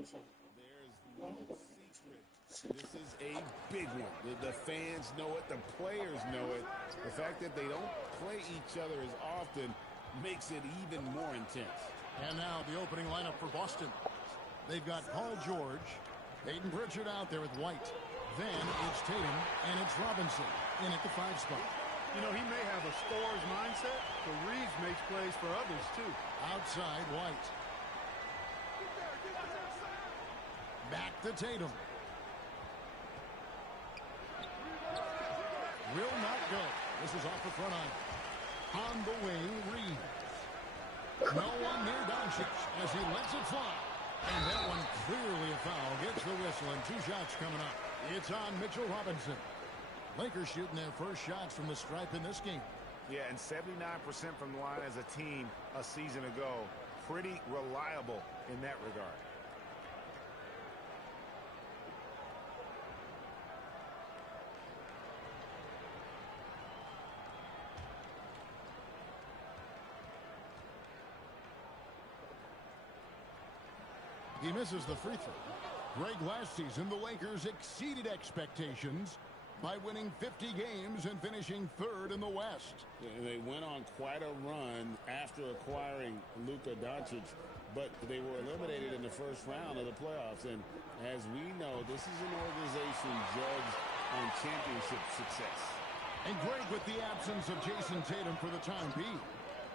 There's no secret. This is a big one. The fans know it. The players know it. The fact that they don't play each other as often makes it even more intense. And now the opening lineup for Boston. They've got Paul George, Peyton Pritchard out there with White. Then it's Tatum, and it's Robinson in at the 5 spot. You know, he may have a scorer's mindset, but Reeves makes plays for others, too. Outside, White. Back to Tatum. Will not go. This is off the front line. On the wing, Reeves. No one near Doncic as he lets it fly. And that one clearly a foul. Gets the whistle and 2 shots coming up. It's on Mitchell Robinson. Lakers shooting their first shots from the stripe in this game. Yeah, and 79% from the line as a team a season ago. Pretty reliable in that regard. He misses the free throw. Greg, last season, the Lakers exceeded expectations by winning 50 games and finishing 3rd in the West. Yeah, they went on quite a run after acquiring Luka Doncic, but they were eliminated in the first round of the playoffs. And as we know, this is an organization judged on championship success. And Greg, with the absence of Jason Tatum for the time being,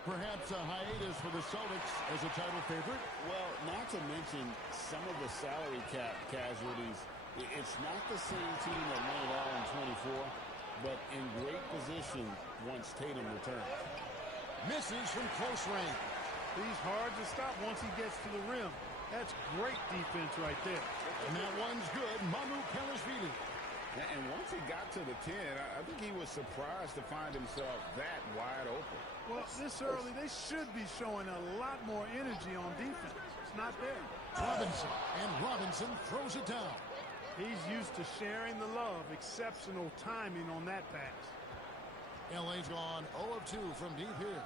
perhaps a hiatus for the Celtics as a title favorite? Well, not to mention some of the salary cap casualties. It's not the same team that won it all in 24, but in great position once Tatum returns. Misses from close range. He's hard to stop once he gets to the rim. That's great defense right there. And that one's good. Mamu Kelishvili. And once he got to the 10, I think he was surprised to find himself that wide open. Well, this early, they should be showing a lot more energy on defense. It's not there. Robinson, and Robinson throws it down. He's used to sharing the love. Exceptional timing on that pass. LA's gone 0 of 2 from deep here.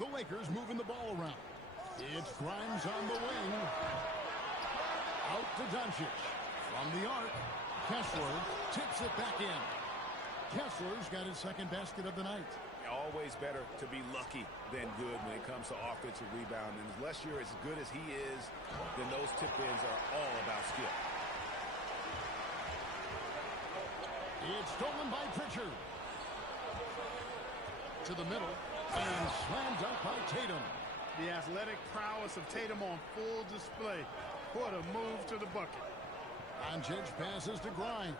The Lakers moving the ball around. It's Grimes on the wing. Out to Doncic. From the arc, Kessler tips it back in. Kessler's got his second basket of the night. Always better to be lucky than good when it comes to offensive rebounding. And unless you're as good as he is, then those tip-ins are all about skill. It's stolen by Pritchard. To the middle, and slammed up by Tatum. The athletic prowess of Tatum on full display. What a move to the bucket. Doncic passes to Grimes.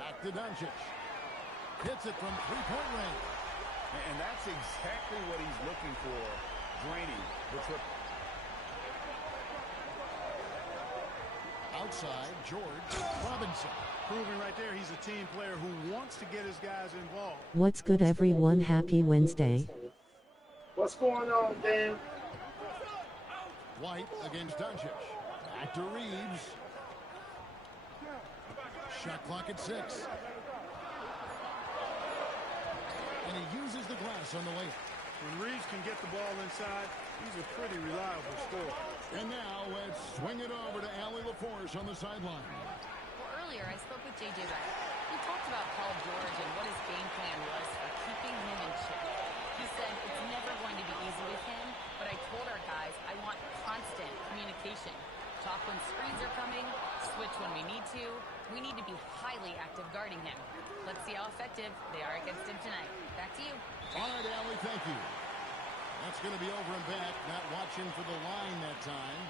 Back to Doncic. Hits it from 3-point range. And that's exactly what he's looking for, draining the triple. Outside, George Robinson. Proving right there he's a team player who wants to get his guys involved. What's good, everyone? Happy Wednesday. What's going on, Dan? White against Doncic. Back to Reeves. Shot clock at 6. And he uses the glass on the layup. When Reeves can get the ball inside, he's a pretty reliable scorer. And now let's swing it over to Allie LaForce on the sideline. Well, earlier I spoke with J.J. Redick. He talked about Paul George and what his game plan was for keeping him in check. He said it's never going to be easy with him, but I told our guys I want constant communication. Talk when screens are coming, switch when we need to. We need to be highly active guarding him. Let's see how effective they are against him tonight. Back to you. All right, Allie, thank you. That's going to be over and back. Not watching for the line that time.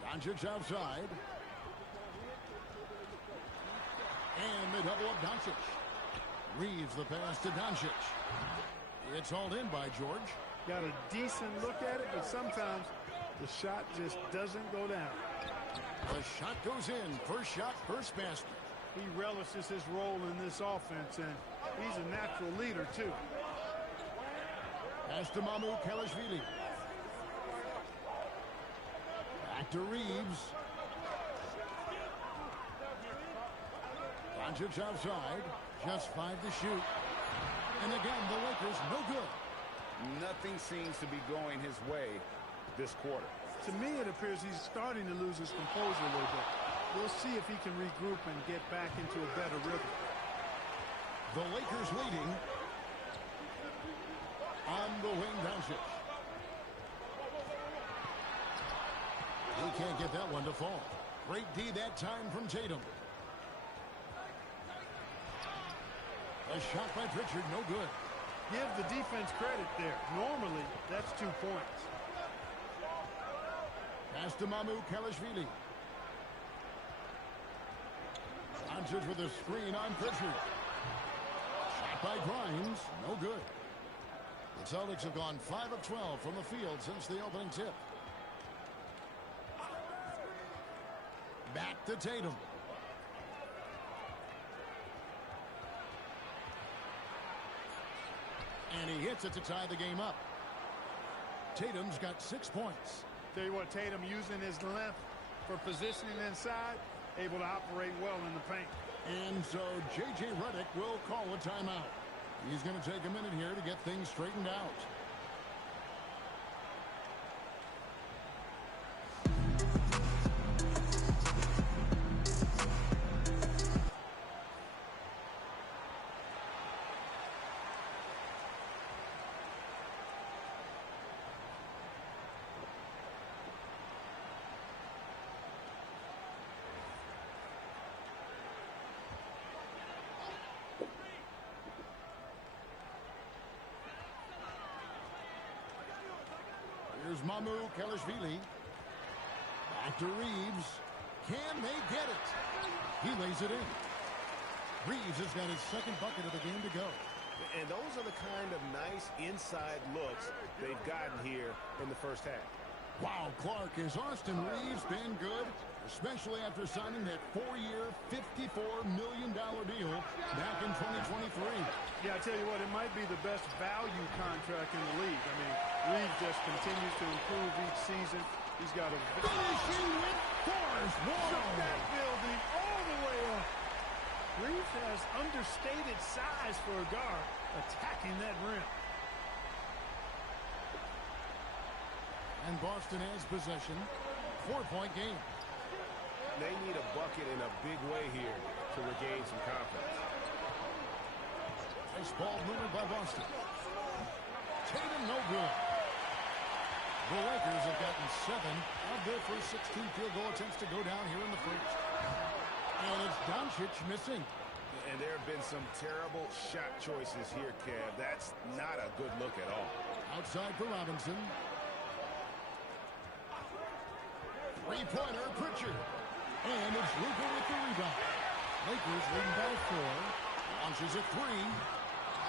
Doncic outside. And they double up Doncic. Reeves the pass to Doncic. It's hauled in by George. Got a decent look at it, but sometimes the shot just doesn't go down. The shot goes in. First shot, first basket. He relishes his role in this offense, and he's a natural leader, too. Pass to Mamu Kelishvili. Back to Reeves. Doncic outside. Just 5 to shoot. And again, the Lakers no good. Nothing seems to be going his way this quarter. To me, it appears he's starting to lose his composure a little bit. We'll see if he can regroup and get back into a better rhythm. The Lakers leading. On the wing, Doncic. He can't get that one to fall. Great D that time from Tatum. A shot by Pritchard, no good. Give the defense credit there. Normally, that's 2 points. Pass to Kelishvili. Doncic with a screen on Pritchard. Shot by Grimes, no good. The Celtics have gone 5 of 12 from the field since the opening tip. Back to Tatum. And he hits it to tie the game up. Tatum's got 6 points. Tell you what, Tatum using his length for positioning inside, able to operate well in the paint. And so J.J. Redick will call a timeout. He's going to take a minute here to get things straightened out. Here's Kelishvili. Back to Reeves. Can they get it? He lays it in. Reeves has got his second bucket of the game to go. And those are the kind of nice inside looks they've gotten here in the first half. Wow, Clark, has Austin Reeves been good? Especially after signing that 4-year, $54 million deal back in 2023. Yeah, I tell you what, it might be the best value contract in the league. I mean, Reeves just continues to improve each season. He's got a finishing with force. Shook that building all the way up. Reeves has understated size for a guard, attacking that rim. And Boston has possession. 4-point game. They need a bucket in a big way here to regain some confidence. Nice ball movement by Boston. Tatum no good. The Lakers have gotten 7 of their first 16 field goal attempts to go down here in the first. And it's Doncic missing. And there have been some terrible shot choices here, Kev. That's not a good look at all. Outside for Robinson. Three-pointer, Pritchard. And it's Luka with the rebound. Lakers leading by 4. Launches at 3.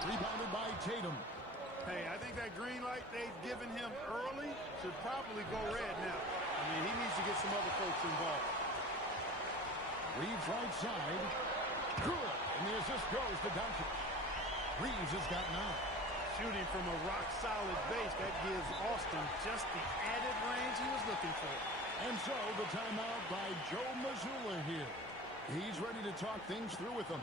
Rebounded by Tatum. Hey, I think that green light they've given him early should probably go red now. I mean, he needs to get some other folks involved. Reeves right side. Good. And the assist goes to Doncic. Reeves has got 9. Shooting from a rock-solid base, that gives Austin just the added range he was looking for. And so the timeout by Joe Mazzulla here. He's ready to talk things through with them.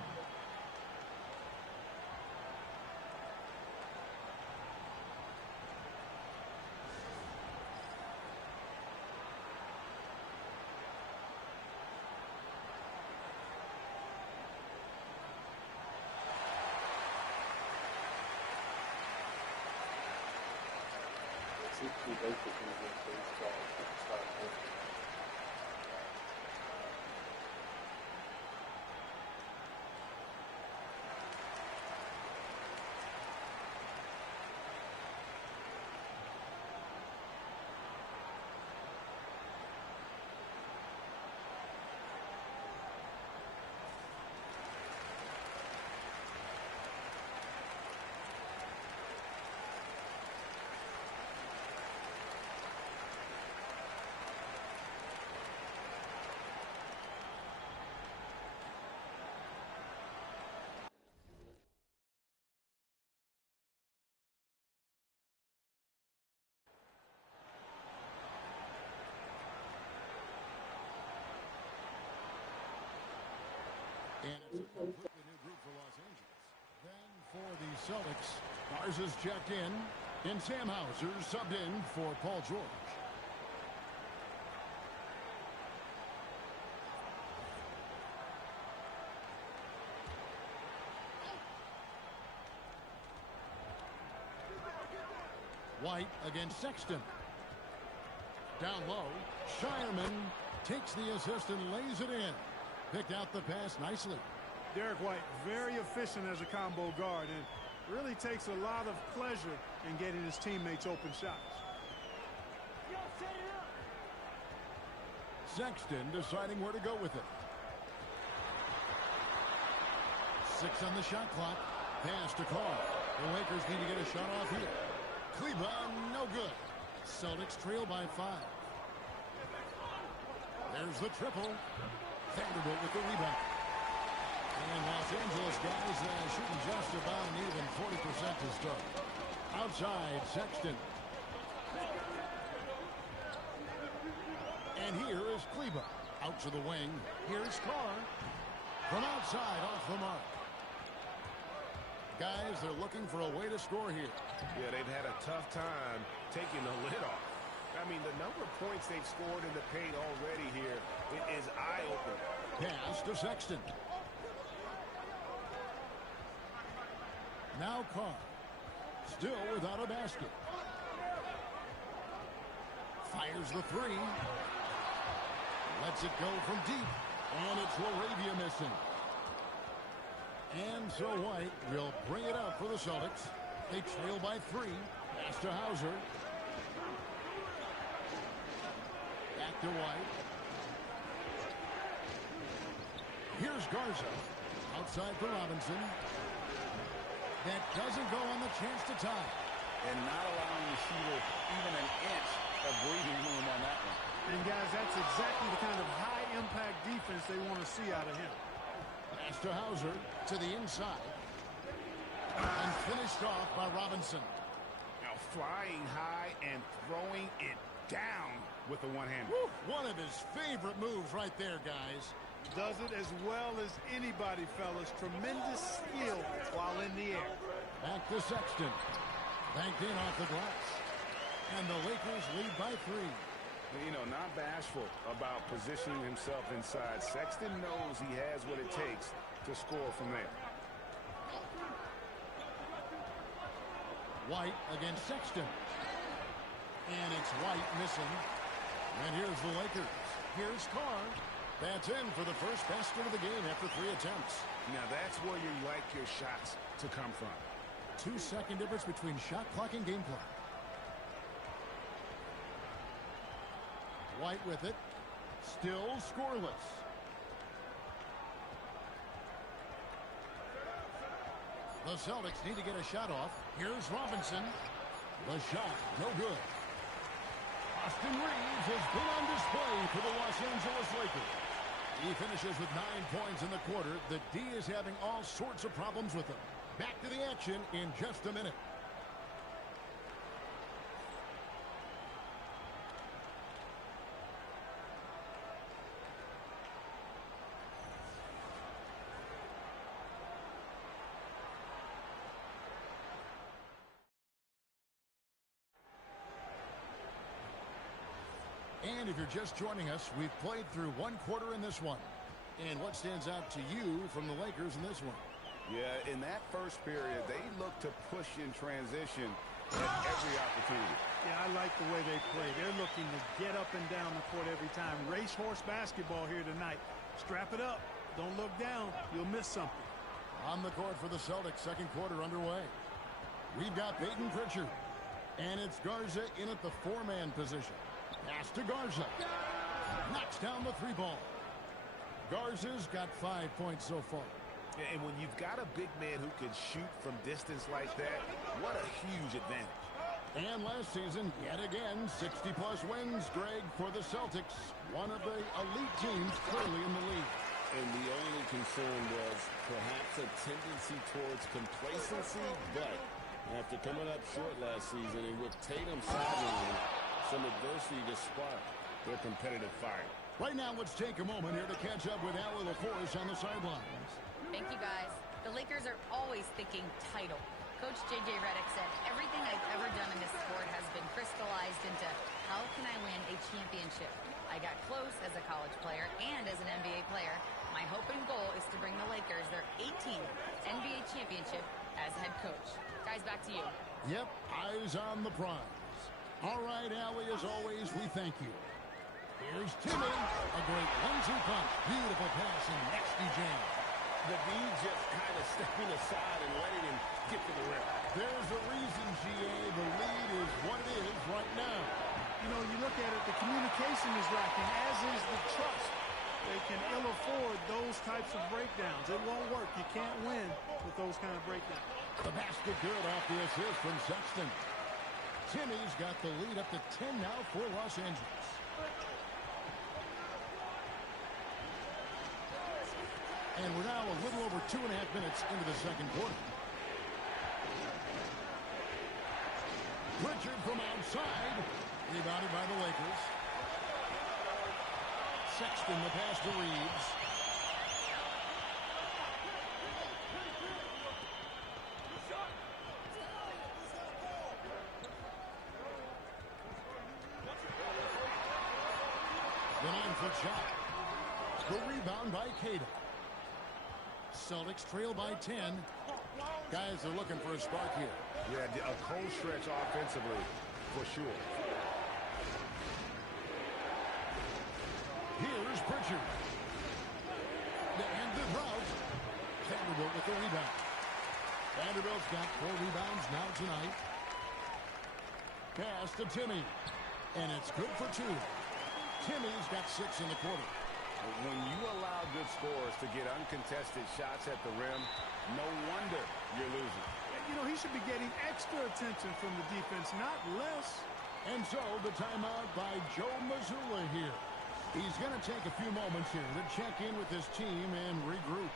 And it's a completely new group for Los Angeles. Then for the Celtics, Garza's checked in, and Sam Hauser subbed in for Paul George. White against Sexton. Down low, Shireman takes the assist and lays it in. Picked out the pass nicely. Derek White, very efficient as a combo guard, and really takes a lot of pleasure in getting his teammates open shots. Sexton deciding where to go with it. 6 on the shot clock. Pass to Carr. The Lakers need to get a shot off here. Kleba, no good. Celtics trail by 5. There's the triple. Vanderbilt with the rebound. And Los Angeles guys shooting just about an even 40% to start. Outside, Sexton. And here is Kleba. Out to the wing. Here's Carr. From outside, off the mark. Guys, they're looking for a way to score here. Yeah, they've had a tough time taking the lid off. I mean, the number of points they've scored in the paint already here, it is eye-opening. Pass to Sexton. Now Carr. Still without a basket. Fires the 3. Lets it go from deep. And it's LaRavia missing. And so White will bring it up for the Celtics. They trail by 3. Pass to Hauser. Back to White. Here's Garza. Outside for Robinson. That doesn't go on the chance to tie. And not allowing the shooter even an inch of breathing room on that one. And guys, that's exactly the kind of high-impact defense they want to see out of him. Pass to Hauser to the inside. And finished off by Robinson. Now flying high and throwing it down with the one-hand. One of his favorite moves right there, guys. Does it as well as anybody, fellas. Tremendous skill while in the air. Back to Sexton. Banked in off the glass. And the Lakers lead by 3. You know, not bashful about positioning himself inside. Sexton knows he has what it takes to score from there. White against Sexton. And it's White missing. And here's the Lakers. Here's Carr. That's in for the first basket of the game after 3 attempts. Now that's where you like your shots to come from. 2-second difference between shot clock and game clock. White with it. Still scoreless. The Celtics need to get a shot off. Here's Robinson. The shot, no good. Austin Reeves has been on display for the Los Angeles Lakers. He finishes with 9 points in the quarter. The D is having all sorts of problems with him. Back to the action in just a minute. And if you're just joining us, we've played through 1 quarter in this one. And what stands out to you from the Lakers in this one? Yeah, in that first period, they looked to push in transition at every opportunity. Yeah, I like the way they play. They're looking to get up and down the court every time. Racehorse basketball here tonight. Strap it up. Don't look down. You'll miss something. On the court for the Celtics, second quarter underway. We've got Peyton Pritchard. And it's Garza in at the 4-man position. Pass to Garza. Knocks down the 3 ball. Garza's got 5 points so far. And when you've got a big man who can shoot from distance like that, what a huge advantage. And last season, yet again, 60-plus wins, Greg, for the Celtics. One of the elite teams clearly in the league. And the only concern was perhaps a tendency towards complacency, but after coming up short last season and with Tatum sidelined, some adversity to spark their competitive fire. Right now, let's take a moment here to catch up with Allie LaForce on the sidelines. Thank you, guys. The Lakers are always thinking title. Coach J.J. Redick said, everything I've ever done in this sport has been crystallized into how can I win a championship. I got close as a college player and as an NBA player. My hope and goal is to bring the Lakers their 18th NBA championship as head coach. Guys, back to you. Yep, eyes on the prize. All right, Allie, as always, we thank you. Here's Timmy, a great 1-2 punch. Beautiful pass and nasty jam. The D just kind of stepping aside and letting him get to the rim. There's a reason, GA, the lead is what it is right now. You know, you look at it, the communication is lacking, as is the trust. They can ill afford those types of breakdowns. It won't work. You can't win with those kind of breakdowns. The basket good off the assist from Sexton. Timmy's got the lead up to 10 now for Los Angeles. And we're now a little over 2.5 minutes into the second quarter. Pritchard from outside. Rebounded by the Lakers. Sexton the pass to Reeves. The 9-foot shot. The rebound by Cato. Celtics trail by 10. Guys are looking for a spark here. Yeah, a cold stretch offensively, for sure. Here's Pritchard. And the route. Vanderbilt with the rebound. Vanderbilt's got 4 rebounds now tonight. Pass to Timmy. And it's good for 2. Timmy's got 6 in the quarter. When you allow good scorers to get uncontested shots at the rim, no wonder you're losing. You know, he should be getting extra attention from the defense, not less. And so the timeout by Joe Mazzulla here. He's going to take a few moments here to check in with his team and regroup.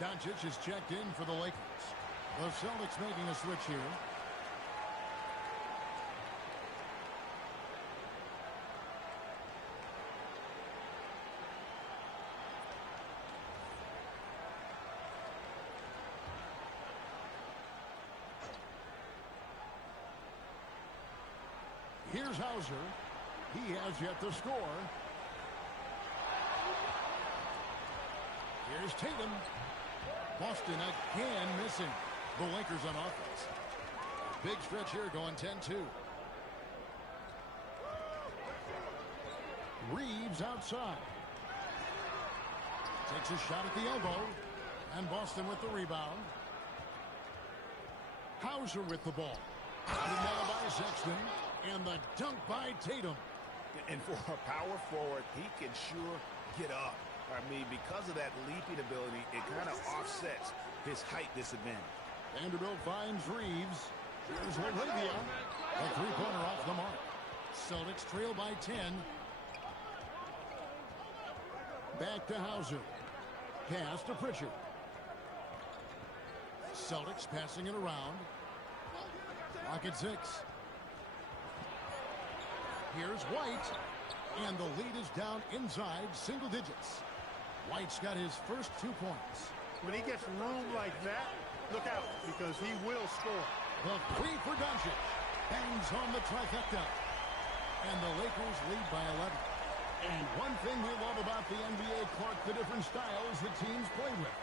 Doncic is checked in for the Lakers. The Celtics making a switch here. Here's Hauser. He has yet to score. Here's Tatum. Boston again missing. The Lakers on offense. Big stretch here going 10-2. Reeves outside. Takes a shot at the elbow. And Boston with the rebound. Hauser with the ball. And now by Sexton. And the dunk by Tatum. And for a power forward, he can sure get up. I mean, because of that leaping ability, it kind of offsets his height disadvantage. Vanderbilt finds Reeves. Here's Olivia. A three-pointer off the mark. Celtics trail by 10. Back to Hauser. Pass to Pritchard. Celtics passing it around. Clock at 6. Here's White. And the lead is down inside single digits. White's got his first 2 points. When he gets room like that, look out, because he will score. The three for Doncic. Bangs home the trifecta. And the Lakers lead by 11. And one thing we love about the NBA, Clark, the different styles the teams play with.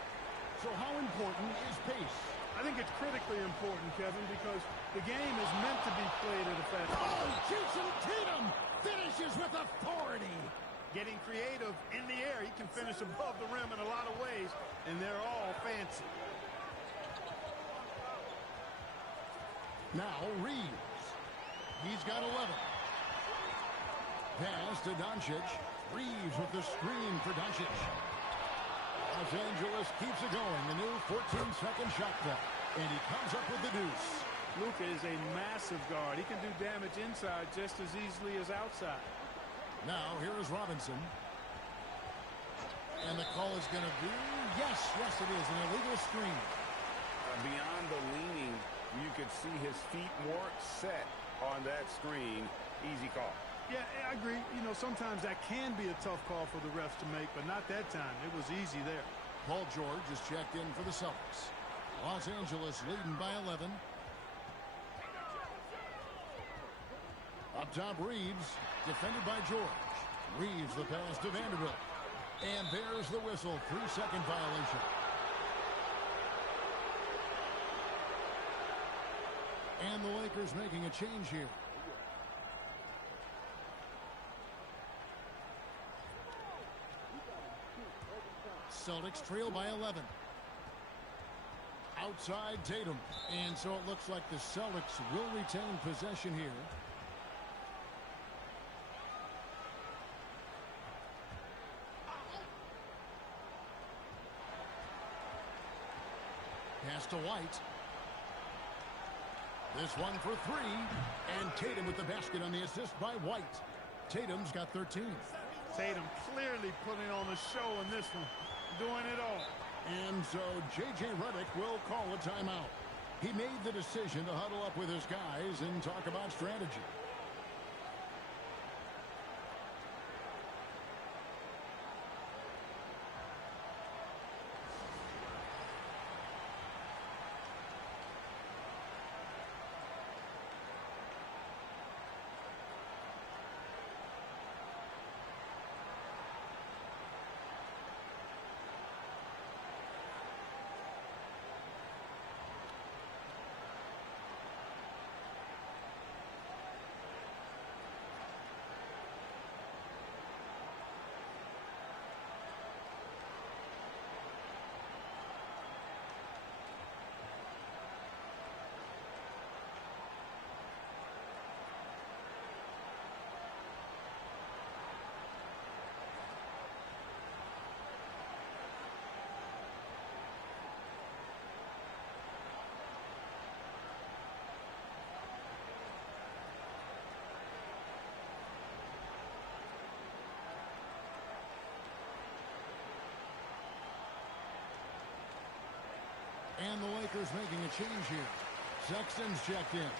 So how important is pace? I think it's critically important, Kevin, because the game is meant to be played at a fast pace. Oh, Jason Tatum finishes with authority. Getting creative in the air. He can finish above the rim in a lot of ways, and they're all fancy. Now Reeves. He's got 11. Pass to Doncic. Reeves with the screen for Doncic. Los Angeles keeps it going. The new 14-second shot clock. And he comes up with the deuce. Luka is a massive guard. He can do damage inside just as easily as outside. Now, here is Robinson. And the call is going to be, yes, it is, an illegal screen. Beyond the leaning, you could see his feet more set on that screen. Easy call. Yeah, I agree. You know, sometimes that can be a tough call for the refs to make, but not that time. It was easy there. Paul George is checked in for the Celtics. Los Angeles leading by 11. Up top, Reeves, defended by George. Reeves the pass to Vanderbilt. And there's the whistle, 3-second violation. And the Lakers making a change here. Celtics trail by 11. Outside Tatum. And so it looks like the Celtics will retain possession here. Pass to White. This one for three. And Tatum with the basket on the assist by White. Tatum's got 13. Tatum clearly putting on a show in this one. Doing it all. And so J.J. Redick will call a timeout. He made the decision to huddle up with his guys and talk about strategy. And the Lakers making a change here. Sexton's checked in.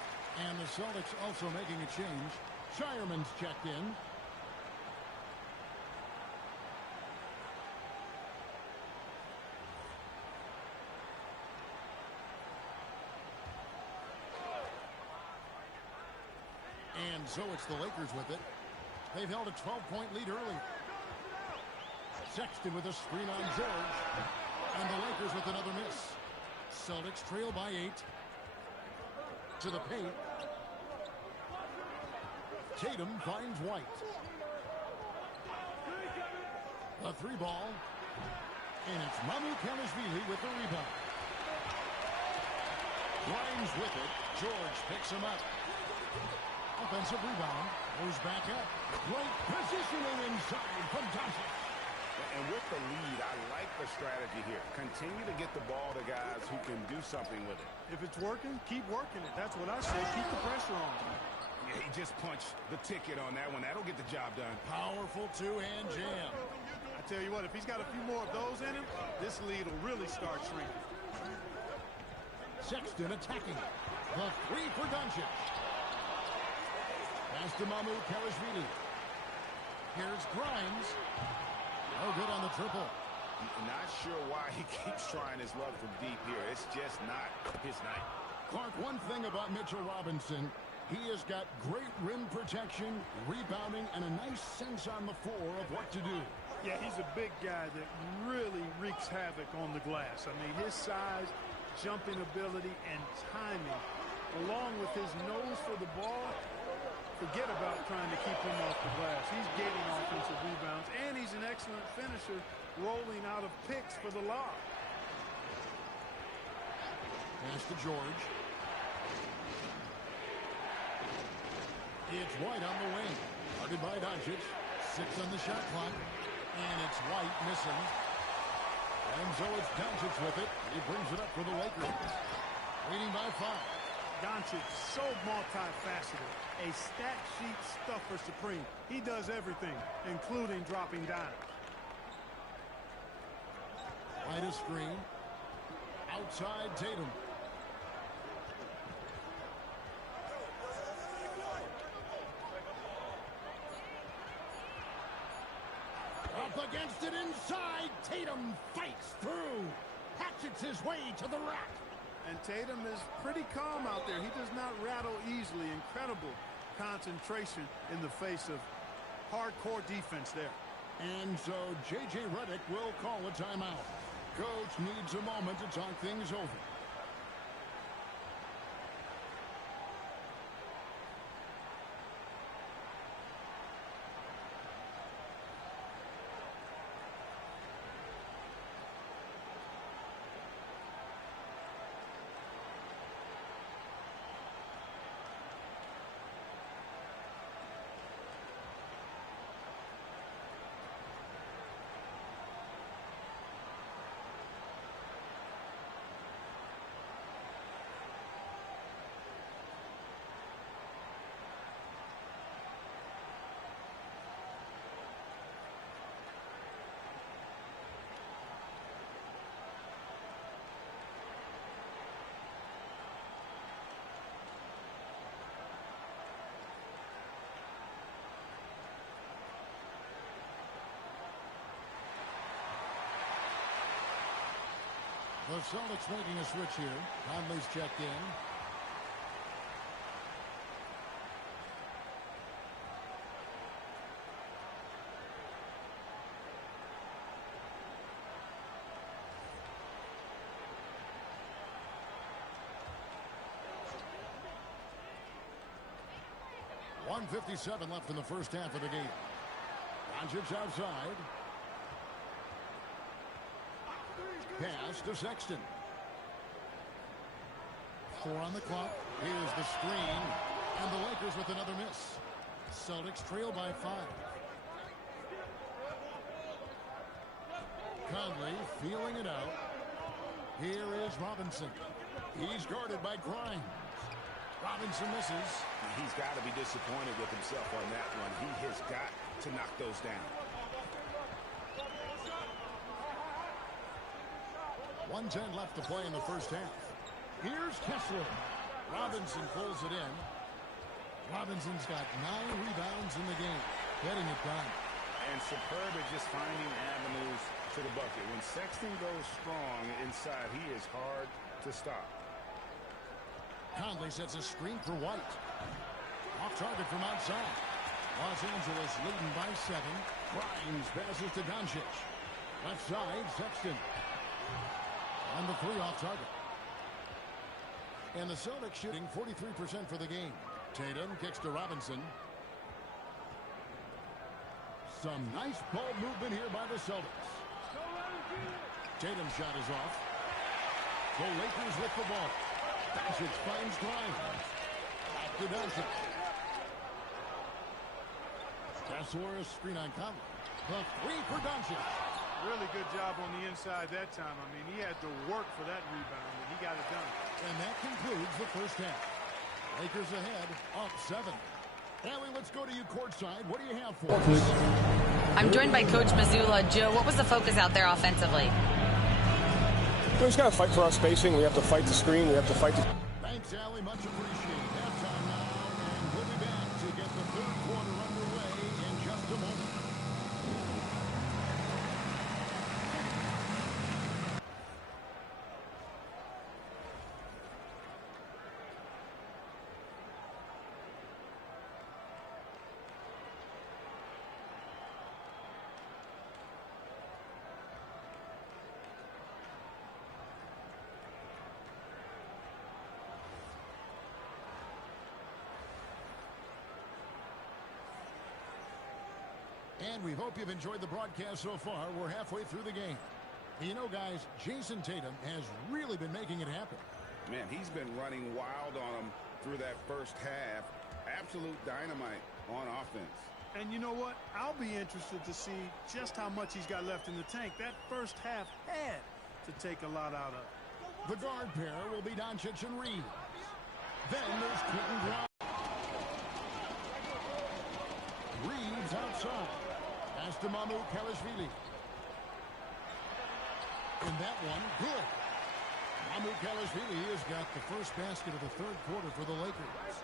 And the Celtics also making a change. Shireman's checked in. And so it's the Lakers with it. They've held a 12-point lead earlier. Sexton with a screen on George. And the Lakers with another miss. Celtics trail by 8. To the paint. Tatum finds White. A three ball. And it's Mamu Kelishvili with the rebound. Grimes with it. George picks him up. Offensive rebound. Goes back up. Great positioning inside from Doncic. And with the lead, I like the strategy here. Continue to get the ball to guys who can do something with it. If it's working, keep working it. That's what I say. Keep the pressure on. Yeah, he just punched the ticket on that one. That'll get the job done. Powerful two-hand jam. I tell you what, if he's got a few more of those in him, this lead will really start shrinking. Sexton attacking. The three for Doncic. Pass to Mamu Kelishvili. Here's Grimes. No good on the triple. Not sure why he keeps trying his luck from deep here. It's just not his night. Clark, one thing about Mitchell Robinson, He has got great rim protection, rebounding, and a nice sense on the floor of what to do. Yeah, he's a big guy that really wreaks havoc on the glass. I mean, his size, jumping ability, and timing, along with his nose for the ball, forget about trying to keep him off the glass. He's getting offensive rebounds, and he's an excellent finisher, rolling out of picks for the lob. Pass to George. It's White on the wing. Guarded by Doncic. 6 on the shot clock. And it's White missing. And so it's Doncic with it. He brings it up for the Lakers. Leading by 5. Doncic, so multifaceted. A stat sheet stuffer supreme. He does everything, including dropping dimes. White a screen. Outside Tatum. Up against it inside. Tatum fights through. Hatchets his way to the rack. And Tatum is pretty calm out there. He does not rattle easily. Incredible concentration in the face of hardcore defense there. And so J.J. Redick will call a timeout. Coach needs a moment to talk things over. The Celtics making a switch here. Conley's checked in. .157 left in the first half of the game. Doncic outside. Pass to Sexton. 4 on the clock. Here's the screen. And the Lakers with another miss. Celtics trail by 5. Conley feeling it out. Here is Robinson. He's guarded by Grimes. Robinson misses. He's got to be disappointed with himself on that one. He has got to knock those down. 1:10 left to play in the first half. Here's Kessler. Robinson pulls it in. Robinson's got 9 rebounds in the game. Getting it done. And superb at just finding avenues to the bucket. When Sexton goes strong inside, he is hard to stop. Conley sets a screen for White. Off target from outside. Los Angeles leading by 7. Grimes passes to Doncic. Left side, Sexton. On the 3 off target. And the Celtics shooting 43% for the game. Tatum kicks to Robinson. Some nice ball movement here by the Celtics. Tatum's shot is off. The Lakers with the ball. Doncic finds Grimes. Back to Doncic. Kessler screen on Conley. The 3 for Doncic. Really good job on the inside that time. I mean, he had to work for that rebound, and he got it done. And that concludes the first half. Lakers ahead, up 7. Allie, let's go to you courtside. What do you have for us? I'm joined by Coach Mazzulla. Joe, what was the focus out there offensively? We just got to fight for our spacing. We have to fight the screen. We have to fight the... Thanks, Allie. Much appreciated. Halftime now, and we'll be back to get the third quarter underway in just a moment. And we hope you've enjoyed the broadcast so far. We're halfway through the game. You know, guys, Jason Tatum has really been making it happen. Man, he's been running wild on them through that first half. Absolute dynamite on offense. And you know what? I'll be interested to see just how much he's got left in the tank. That first half had to take a lot out of. The guard pair will be Doncic and Reeves. Then there's Quentin Grimes. Reeves outside. Pass to Mamu-Kelishvili. And that one, good. Mamu-Kelishvili has got the first basket of the third quarter for the Lakers.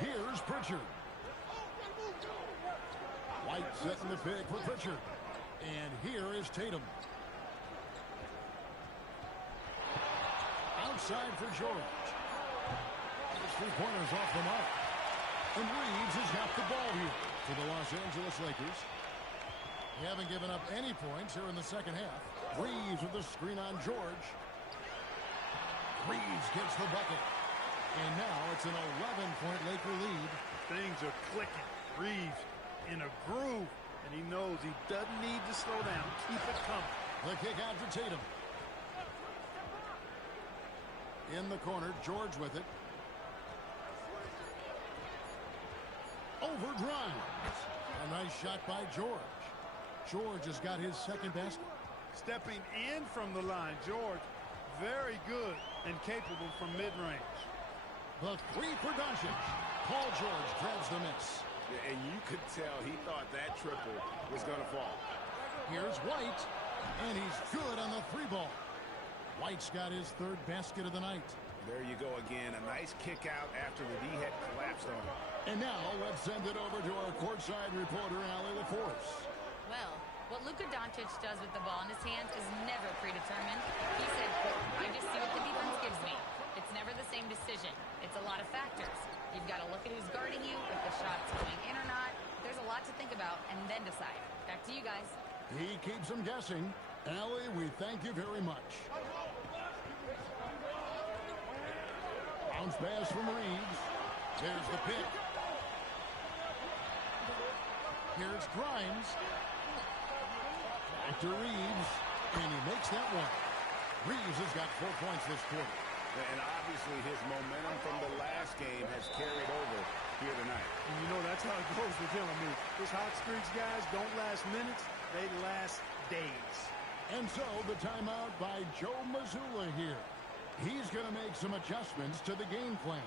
Here's Pritchard. White setting the pick for Pritchard. And here is Tatum. Outside for George. His three-pointers off the mark. And Reeves has got the ball here for the Los Angeles Lakers. They haven't given up any points here in the second half. Reeves with the screen on George. Reeves gets the bucket. And now it's an 11-point Laker lead. Things are clicking. Reeves in a groove, and he knows he doesn't need to slow down. Keep it coming. The kick out to Tatum. In the corner, George with it. Over Grimes. A nice shot by George. George has got his second basket. Stepping in from the line, George, very good and capable from mid-range. The three for Doncic. Paul George grabs the miss. And you could tell he thought that triple was going to fall. Here's White, and he's good on the three ball. White's got his third basket of the night. There you go again. A nice kick out after the D had collapsed on him. And now let's send it over to our courtside reporter, Allie LaForce. Well, what Luka Doncic does with the ball in his hands is never predetermined. He said, I just see what the defense gives me. It's never the same decision. It's a lot of factors. You've got to look at who's guarding you, if the shot's going in or not. There's a lot to think about, and then decide. Back to you guys. He keeps them guessing. Allie, we thank you very much. Bounce pass from Reeves. There's the pick. Here's Grimes. Back to Reeves, and he makes that one. Reeves has got 4 points this quarter. And obviously his momentum from the last game has carried over here tonight. And you know, that's how it goes with him. I mean, his hot streaks, guys, don't last minutes. They last days. And so the timeout by Joe Mazzulla here. He's going to make some adjustments to the game plan.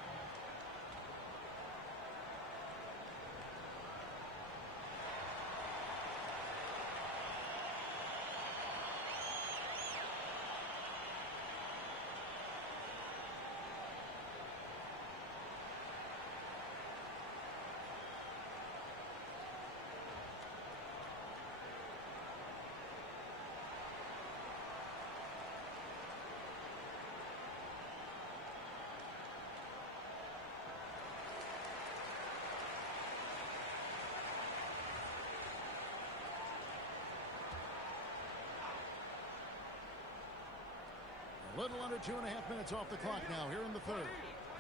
A little under 2.5 minutes off the clock now here in the third.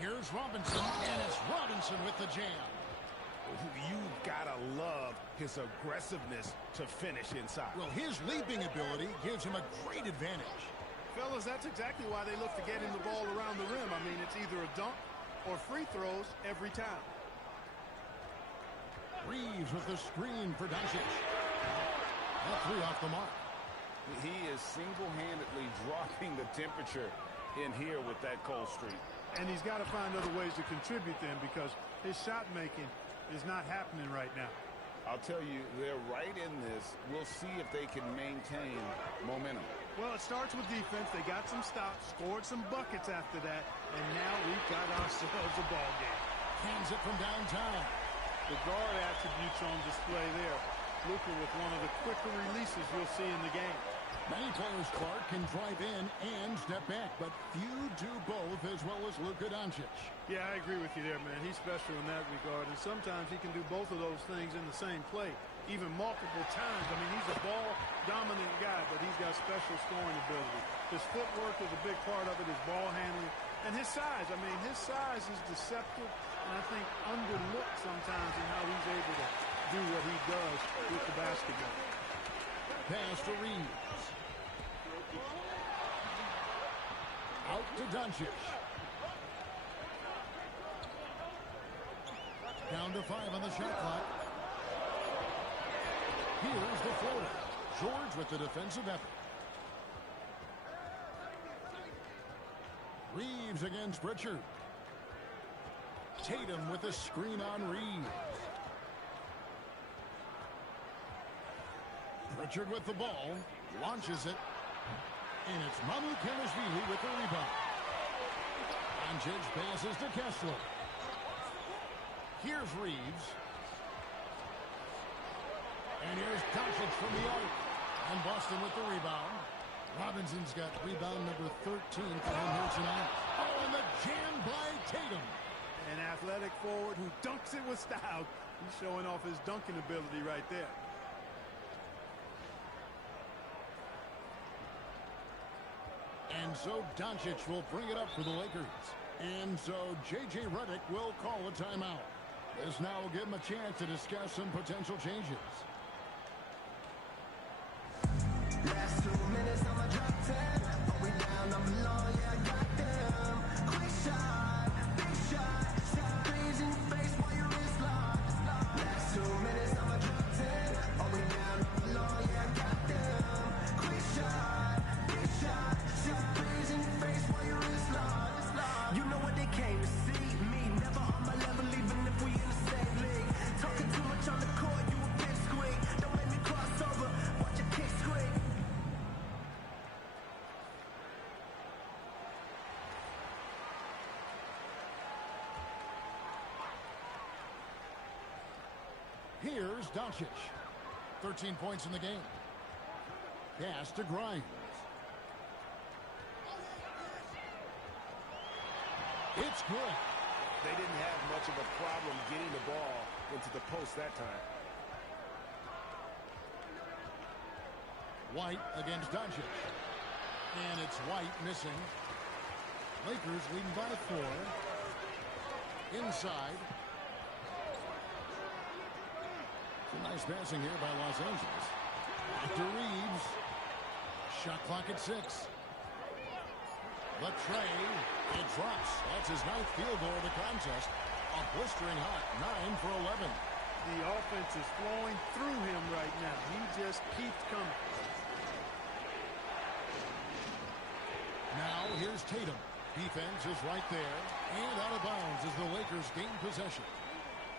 Here's Robinson, and it's Robinson with the jam. You've got to love his aggressiveness to finish inside. Well, his leaping ability gives him a great advantage. Fellas, that's exactly why they look to get him the ball around the rim. I mean, it's either a dunk or free throws every time. Reeves with the screen for Doncic. That three off the mark. He is single-handedly dropping the temperature in here with that cold streak. And he's got to find other ways to contribute then, because his shot making is not happening right now. I'll tell you, they're right in this. We'll see if they can maintain momentum. Well, it starts with defense. They got some stops, scored some buckets after that, and now we've got ourselves a ball game. Hands it from downtown. The guard attributes on display there. Luka with one of the quicker releases you'll see in the game. Many players, Clark, can drive in and step back, but few do both as well as Luka Doncic. Yeah, I agree with you there, man. He's special in that regard, and sometimes he can do both of those things in the same play, even multiple times. I mean, he's a ball-dominant guy, but he's got special scoring ability. His footwork is a big part of it, his ball handling, and his size. I mean, his size is deceptive, and I think underlooked sometimes in how he's able to do what he does with the basketball. Pass to Reeves. Out to Doncic. Down to 5 on the shot clock. Here's the floater. George with the defensive effort. Reeves against Pritchard. Tatum with a screen on Reeves. Pritchard with the ball. Launches it. And it's Mahmoud Kemisvili with the rebound. Doncic passes to Kessler. Here's Reeves. And here's Doncic from the arc. And Boston with the rebound. Robinson's got rebound number 13 for him here tonight. Oh, and the jam by Tatum. An athletic forward who dunks it with style. He's showing off his dunking ability right there. And so Doncic will bring it up for the Lakers. And so J.J. Redick will call a timeout. This now will give him a chance to discuss some potential changes. Last 2 minutes, I'm a drop 10. Are we down? I'm alone, yeah, I got them. Quick shot, big shot. Shot threes in your face while your wrist locked. Last 2 minutes, I'm a drop 10. Are we down? I'm alone, yeah, I got them. Quick shot, big shot. Shot threes in your face while your wrist locked. You know what they came to see? Me, never on my level, even if we in the same league. Talking too much on the court, you a big squeak. Don't make me cross over, watch your kick squeak. Here's Doncic. 13 points in the game. Pass to Grimes. It's good. They didn't have much of a problem getting the ball into the post that time. White against Doncic. And it's White missing. Lakers leading by 4. Inside. Some nice passing here by Los Angeles. Back to Reeves. Shot clock at 6. The tray. It drops. That's his 9th field goal of the contest. A blistering hot 9 for 11. The offense is flowing through him right now. He just keeps coming. Now here's Tatum. Defense is right there. And out of bounds as the Lakers gain possession.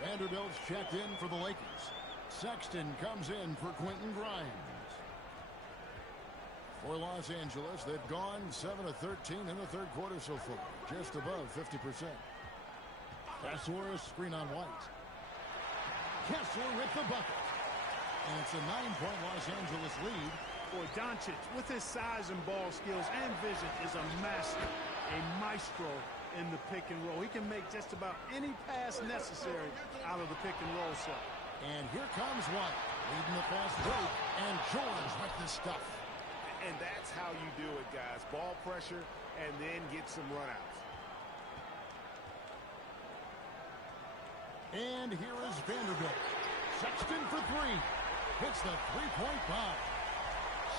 Vanderbilt's checked in for the Lakers. Sexton comes in for Quentin Grimes. For Los Angeles, they've gone 7 of 13 in the third quarter so far. Just above 50%. Kessler, screen on White. Kessler with the bucket. And it's a 9-point Los Angeles lead. Boy, Doncic, with his size and ball skills and vision, is a master, a maestro in the pick and roll. He can make just about any pass necessary out of the pick and roll set. And here comes White, leading the fast break, and George with the stuff. And that's how you do it, guys. Ball pressure and then get some runouts. And here is Vanderbilt. Sexton for 3. Hits the three-point bomb.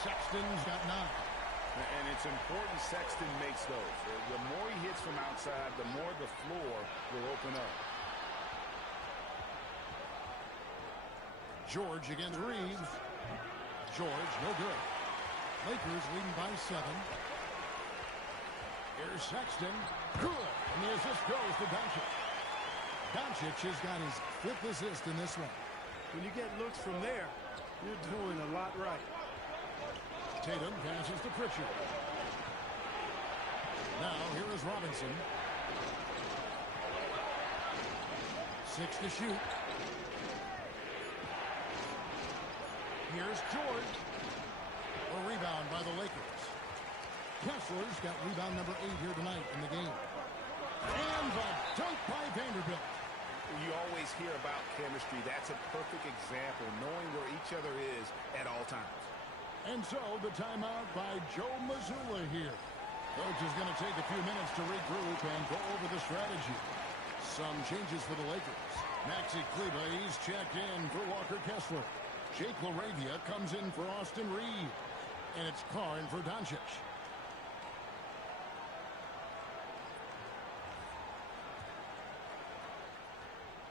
Sexton's got 9. And it's important Sexton makes those. The more he hits from outside, the more the floor will open up. George against Reeves. George, no good. Lakers leading by 7. Here's Sexton. Good. And the assist goes to Doncic. Doncic has got his 5th assist in this one. When you get looks from there, you're doing a lot right. Tatum passes to Pritchard. Now here is Robinson. 6 to shoot. Here's George. A rebound by the Lakers. Kessler's got rebound number 8 here tonight in the game. And the dunk by Vanderbilt. You always hear about chemistry. That's a perfect example, knowing where each other is at all times. And so the timeout by Joe Mazzulla here. Coach is going to take a few minutes to regroup and go over the strategy. Some changes for the Lakers. Maxi Kleba, he's checked in for Walker Kessler. Jake LaRavia comes in for Austin Reed. And it's Carr in for Doncic.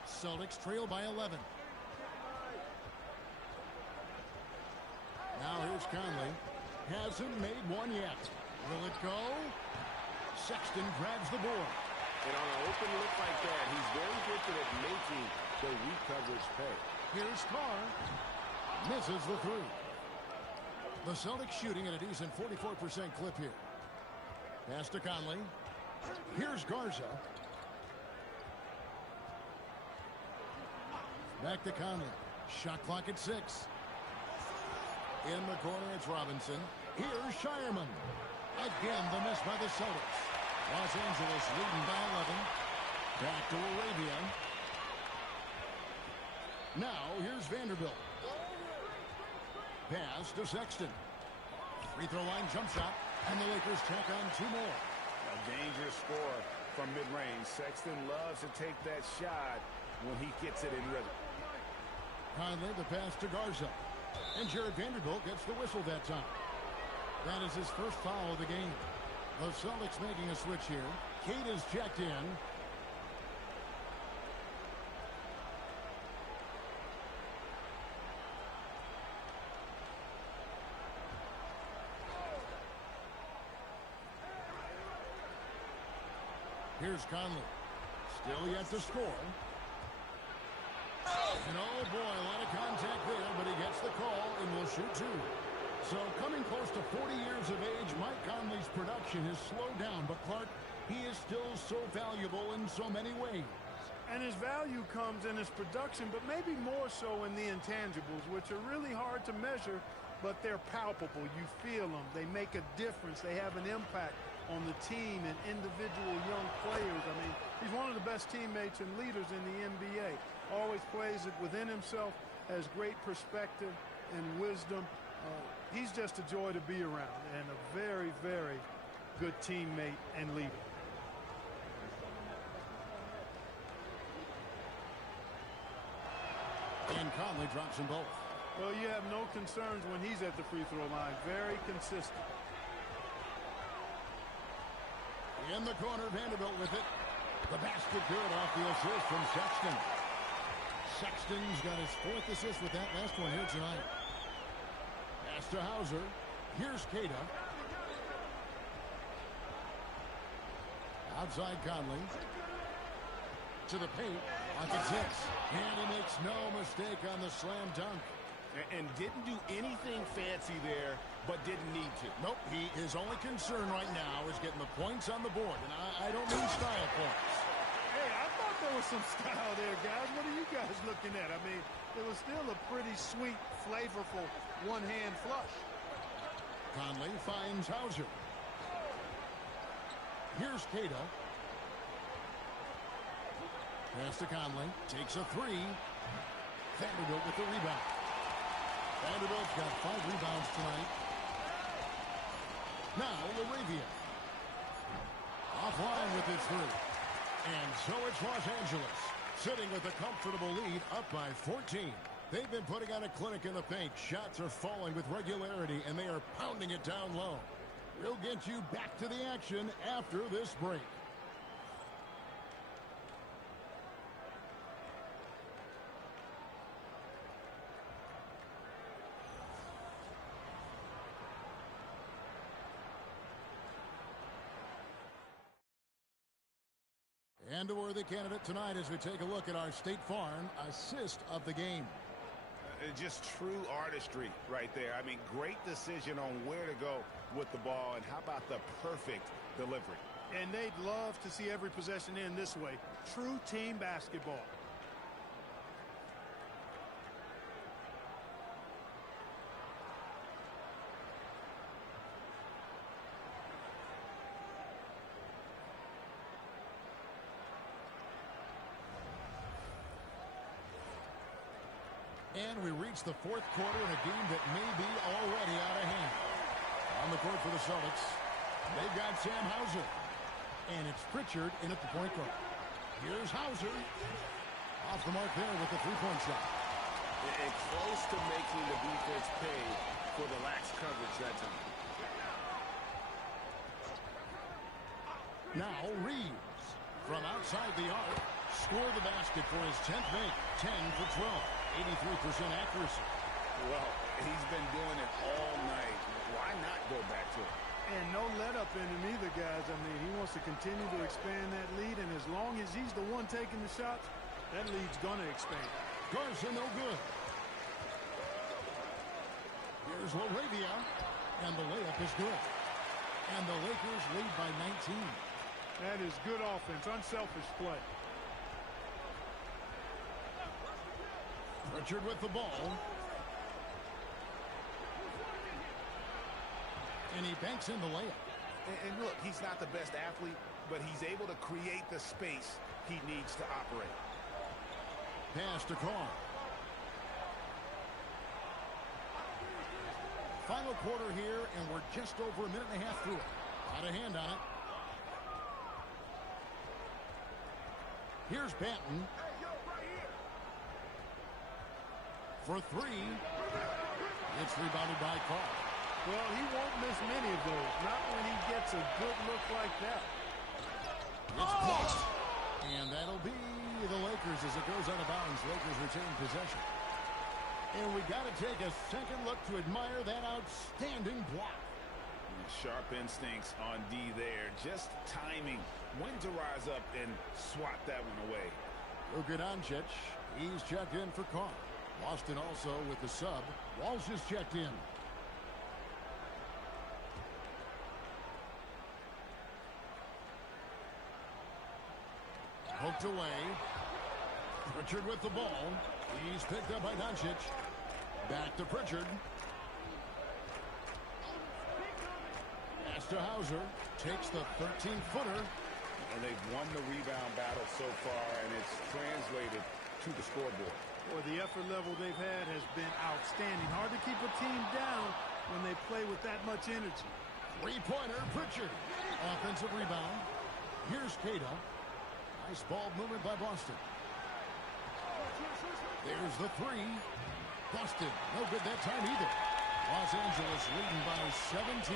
Celtics trail by 11. Now here's Conley. Hasn't made one yet. Will it go? Sexton grabs the board. And on an open look like that, he's very gifted at making the weak coverage pay. Here's Carr. Misses the three. The Celtics shooting at a decent 44% clip here. Pass to Conley. Here's Garza. Back to Conley. Shot clock at 6. In the corner, it's Robinson. Here's Shireman. Again, the miss by the Celtics. Los Angeles leading by 11. Back to Arabia. Now, here's Vanderbilt. Pass to Sexton. Free throw line jump shot. And the Lakers tack on 2 more. A dangerous score from mid-range. Sexton loves to take that shot when he gets it in rhythm. Conley, the pass to Garza. And Jared Vanderbilt gets the whistle that time. That is his first foul of the game. The Celtics making a switch here. Kate is checked in. Here's Conley. Still yet to score. And oh boy, a lot of contact there, but he gets the call and will shoot 2. So coming close to 40 years of age, Mike Conley's production has slowed down. But Clark, he is still so valuable in so many ways. And his value comes in his production, but maybe more so in the intangibles, which are really hard to measure, but they're palpable. You feel them. They make a difference. They have an impact on the team and individual young players. I mean, he's one of the best teammates and leaders in the NBA. Always plays it within himself, has great perspective and wisdom. He's just a joy to be around and a very, very good teammate and leader. And Conley drops them both. Well, you have no concerns when he's at the free throw line. Very consistent. In the corner, Vanderbilt with it. The basket good off the assist from Sexton. Sexton's got his 4th assist with that last one here tonight. Pass to Hauser. Here's Queta. Outside Conley. To the paint. Pocket 6. And he makes no mistake on the slam dunk. And didn't do anything fancy there, but didn't need to. Nope, his only concern right now is getting the points on the board. And I don't mean style points. Hey, I thought there was some style there, guys. What are you guys looking at? I mean, it was still a pretty sweet, flavorful one-hand flush. Conley finds Hauser. Here's Queta. Pass to Conley. Takes a 3. Vanderbilt with the rebound. Vanderbilt's got 5 rebounds tonight. Now, LaRavia. Offline with his 3. And so it's Los Angeles, sitting with a comfortable lead, up by 14. They've been putting on a clinic in the paint. Shots are falling with regularity, and they are pounding it down low. We'll get you back to the action after this break. And a worthy candidate tonight as we take a look at our State Farm assist of the game. Just true artistry right there. I mean, great decision on where to go with the ball, and how about the perfect delivery? And they'd love to see every possession end this way. True team basketball. And we reach the 4th quarter in a game that may be already out of hand. On the court for the Celtics, they've got Sam Hauser. And it's Pritchard in at the point guard. Here's Hauser. Off the mark there with the three-point shot. And close to making the defense pay for the lax coverage that time. Now Reeves from outside the arc. Score the basket for his 10th make. 10 for 12. 83% accuracy. Well, he's been doing it all night. Why not go back to it? And no let up in him either, guys. I mean, he wants to continue to expand that lead, and as long as he's the one taking the shots, that lead's going to expand. Garza no good. Here's Laravia, and the layup is good. And the Lakers lead by 19. That is good offense, unselfish play. Richard with the ball. And he banks in the layup. And look, he's not the best athlete, but he's able to create the space he needs to operate. Pass to Carr. Final quarter here, and we're just over a minute and a half through it. Got a hand on it. Here's Banton. For three. It's rebounded by Carr. Well, he won't miss many of those. Not when he gets a good look like that. It's blocked. And that'll be the Lakers as it goes out of bounds. Lakers retain possession. And we got to take a second look to admire that outstanding block. Sharp instincts on D there. Just timing when to rise up and swat that one away. Luka Doncic, he's checked in for Carr. Boston also with the sub. Walsh is checked in. Hooked away. Pritchard with the ball. He's picked up by Doncic. Back to Pritchard. Pass to Hauser. Takes the 13-footer. And they've won the rebound battle so far, and it's translated to the scoreboard. Boy, the effort level they've had has been outstanding. Hard to keep a team down when they play with that much energy. Three-pointer, Pritchard. Offensive rebound. Here's Cada. Nice ball movement by Boston. There's the three. Boston, no good that time either. Los Angeles leading by 17.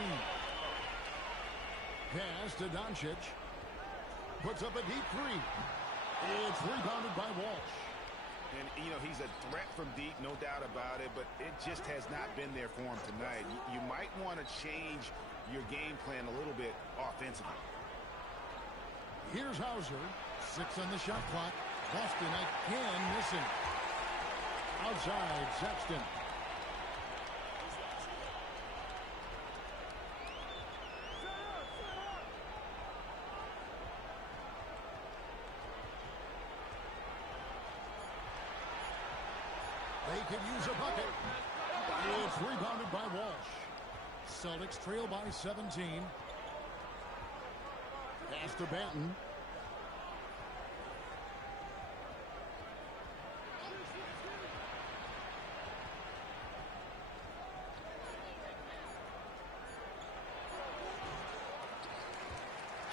Pass to Doncic. Puts up a deep three. It's rebounded by Walsh. And, you know, he's a threat from deep, no doubt about it, but it just has not been there for him tonight. You might want to change your game plan a little bit offensively. Here's Hauser. 6 on the shot clock. Boston again missing. Outside, Sexton. They could use a bucket. It's rebounded by Walsh. Celtics trail by 17. Pass to Banton.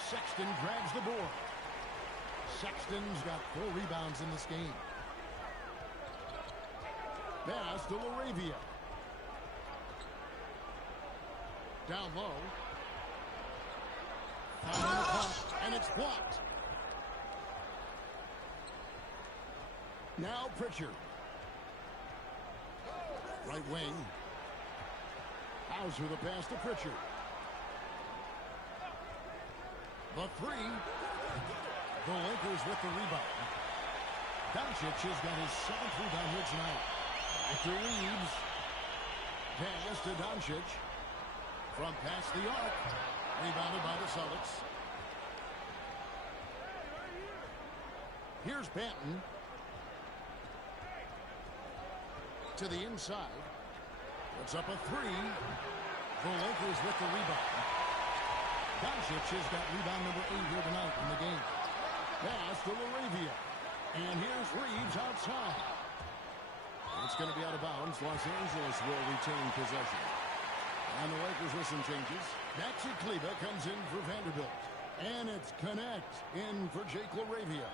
Sexton grabs the board. Sexton's got 4 rebounds in this game. Pass to Laravia. Down low. Foul on the clock, and it's blocked. Now Pritchard. Right wing. Hauser the pass to Pritchard. The three. The Lakers with the rebound. Doncic has got his 7th rebound here tonight. After Reeves. Pass to Doncic. From past the arc. Rebounded by the Celtics. Here's Banton. To the inside. Puts up a 3. The Lakers with the rebound. Doncic has got rebound number 8 here tonight in the game. Pass to Laravia. And here's Reeves outside. It's going to be out of bounds. Los Angeles will retain possession. And the Lakers with some changes. Maxi Kleber comes in for Vanderbilt. And it's Connect in for Jake Laravia.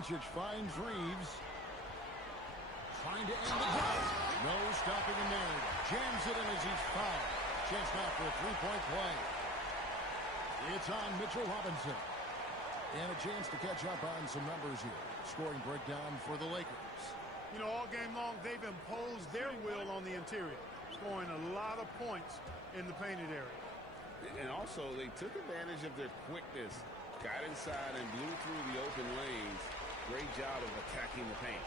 Doncic finds Reeves. Trying to end the drive. No stopping him there. Jams it in as he's fouled. Chance now for a three-point play. It's on Mitchell Robinson. And a chance to catch up on some numbers here. Scoring breakdown for the Lakers. You know, all game long, they've imposed their will on the interior, scoring a lot of points in the painted area. And also, they took advantage of their quickness, got inside and blew through the open lanes. Great job of attacking the paint.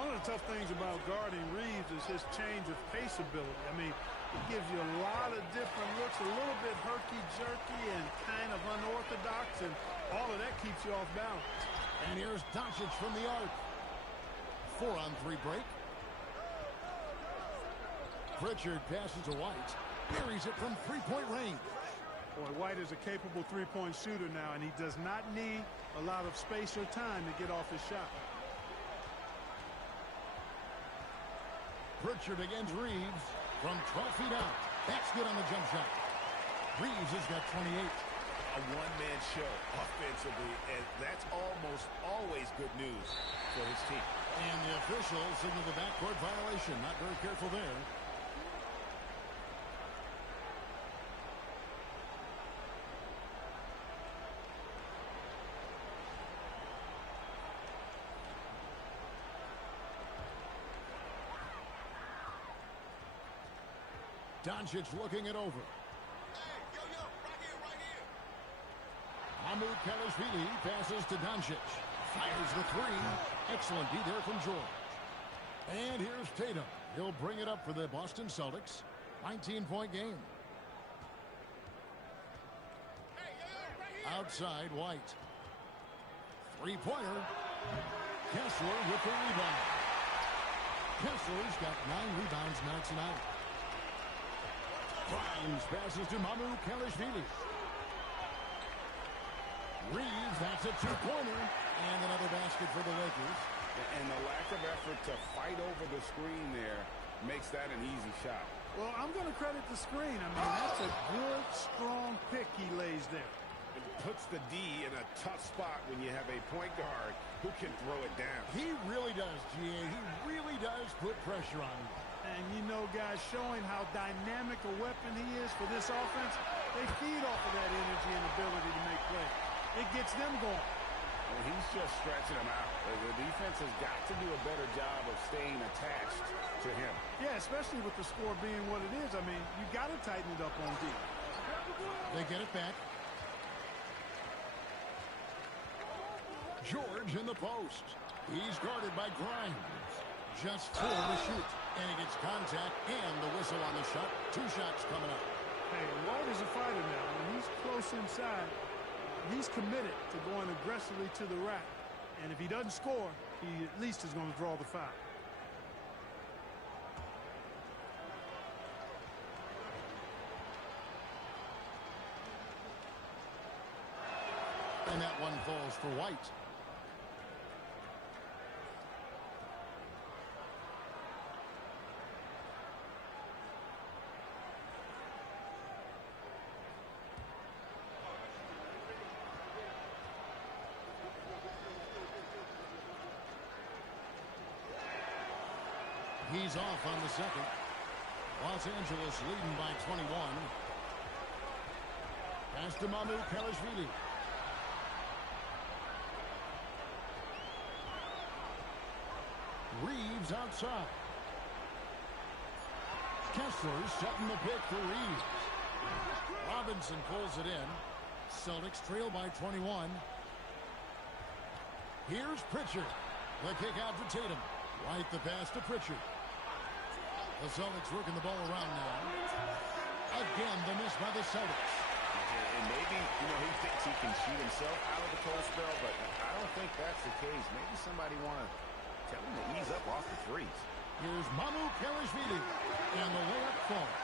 One of the tough things about guarding Reeves is his change of pace ability. I mean, he gives you a lot of different looks, a little bit herky-jerky and kind of unorthodox, and all of that keeps you off balance. And here's Doncic from the arc. 4-on-3 break. Pritchard passes to White. Buries it from three-point range. Boy, White is a capable three-point shooter now, and he does not need a lot of space or time to get off his shot. Pritchard against Reeves from 12 feet out. That's good on the jump shot. Reeves has got 28. A one-man show offensively, and that's almost always good news for his team. And the official signaled the backcourt violation. Not very careful there. Doncic looking it over. Mahmoud Kalashvili passes to Doncic. Fires the three. Excellent D there from George. And here's Tatum. He'll bring it up for the Boston Celtics. 19-point game. Outside, White. Three-pointer. Kessler with the rebound. Kessler's got 9 rebounds now tonight. Grimes passes to Mahmoud Kalashvili. Reeves, that's a two-pointer. And another basket for the Lakers. And the lack of effort to fight over the screen there makes that an easy shot. Well, I'm going to credit the screen. I mean, that's a good, strong pick he lays there. It puts the D in a tough spot when you have a point guard who can throw it down. He really does, G.A. He really does put pressure on him. And you know, guys, showing how dynamic a weapon he is for this offense, they feed off of that energy and ability to make plays. It gets them going. Well, he's just stretching them out. The defense has got to do a better job of staying attached to him. Yeah, especially with the score being what it is. I mean, you got to tighten it up on D. They get it back. George in the post. He's guarded by Grimes. Just 4 to shoot. And he gets contact and the whistle on the shot. 2 shots coming up. Hey, White is a fighter now. When he's close inside, he's committed to going aggressively to the rack. And if he doesn't score, he at least is going to draw the foul. And that one falls for White. He's off on the second. Los Angeles leading by 21. Pass to Mahmoud Kalashvili. Reeves outside. Kessler setting the pick for Reeves. Robinson pulls it in. Celtics trail by 21. Here's Pritchard. The kick out to Tatum. Right the pass to Pritchard. The Celtics working the ball around now. Again, the miss by the Celtics. And maybe, you know, he thinks he can shoot himself out of the cold spell, but I don't think that's the case. Maybe somebody want to tell him to ease up off the threes. Here's Mahmoud Kalashvili. And the layup falls.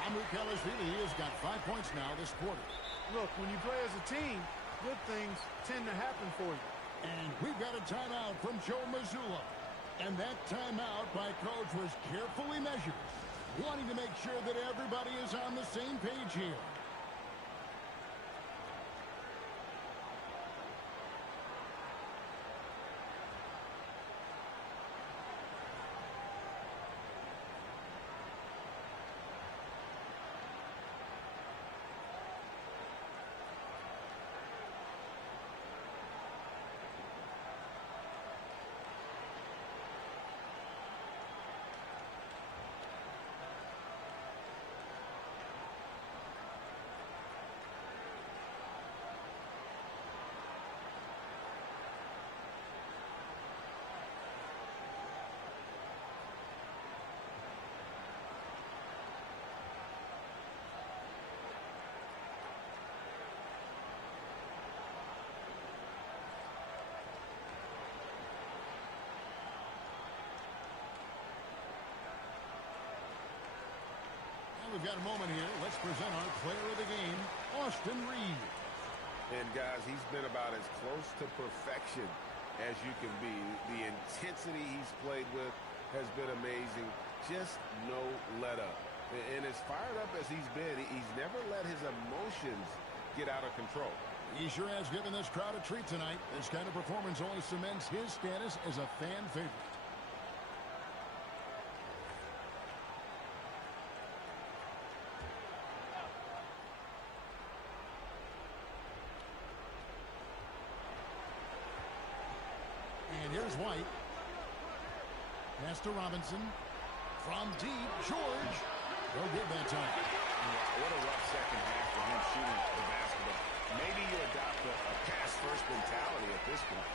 Mahmoud Kalashvili has got 5 points now this quarter. Look, when you play as a team, good things tend to happen for you. And we've got a timeout from Joe Mazzulla. And that timeout by Coach was carefully measured, wanting to make sure that everybody is on the same page here. we've got a moment here. Let's present our player of the game, Austin Reeves. And, guys, he's been about as close to perfection as you can be. The intensity he's played with has been amazing. Just no let-up. And as fired up as he's been, he's never let his emotions get out of control. He sure has given this crowd a treat tonight. This kind of performance only cements his status as a fan favorite. And here's White. Pass to Robinson. From deep, George. No good that time. Wow, what a rough second half for him shooting the basketball. Maybe you adopt a pass-first mentality at this point.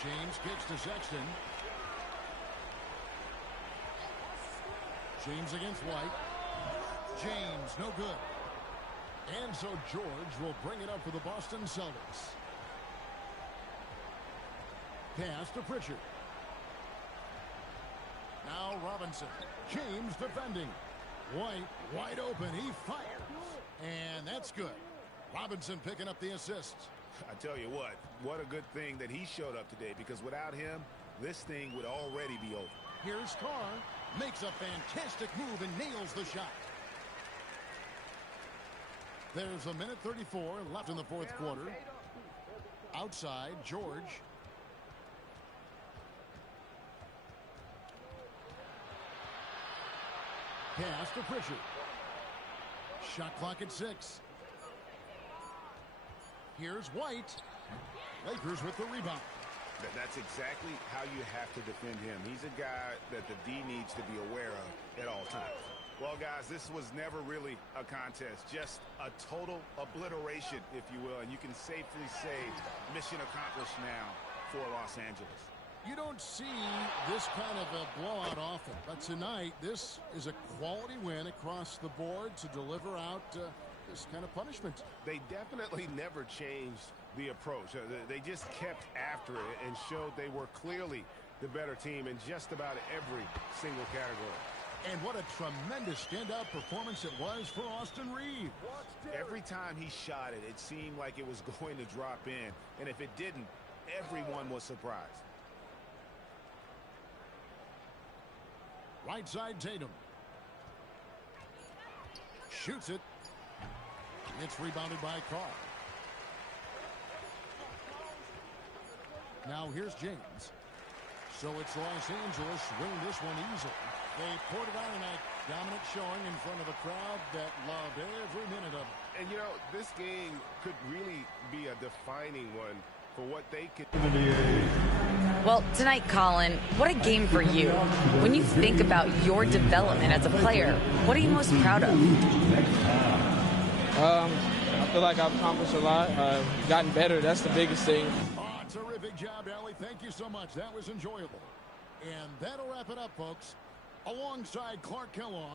James kicks to Sexton. James against White. James, no good. And so George will bring it up for the Boston Celtics. Pass to Pritchard. Now Robinson. James defending. White wide open. He fires. And that's good. Robinson picking up the assist. I tell you what a good thing that he showed up today, because without him, this thing would already be over. Here's Carr. Makes a fantastic move and nails the shot. There's a minute 34 left in the fourth quarter. Outside, George. Pass to Pritchard. Shot clock at 6. Here's White. Lakers with the rebound. That's exactly how you have to defend him. He's a guy that the D needs to be aware of at all times. Well, guys, this was never really a contest, just a total obliteration, if you will. And you can safely say mission accomplished now for Los Angeles. You don't see this kind of a blowout often, but tonight this is a quality win across the board to deliver out this kind of punishment. They definitely never changed the approach. They just kept after it and showed they were clearly the better team in just about every single category. And what a tremendous standout performance it was for Austin Reeves. Every time he shot it, it seemed like it was going to drop in. And if it didn't, everyone was surprised. Right side, Tatum. Shoots it. It's rebounded by Carr. Now here's James. So it's Los Angeles winning this one easily. They poured it on tonight. Dominant showing in front of a crowd that loved every minute of it. And, you know, this game could really be a defining one for what they could. Well, tonight, Colin, what a game for you. When you think about your development as a player, what are you most proud of? I feel like I've accomplished a lot, gotten better. That's the biggest thing. Oh, terrific job, Allie. Thank you so much. That was enjoyable. And that'll wrap it up, folks. Alongside Clark Kellogg.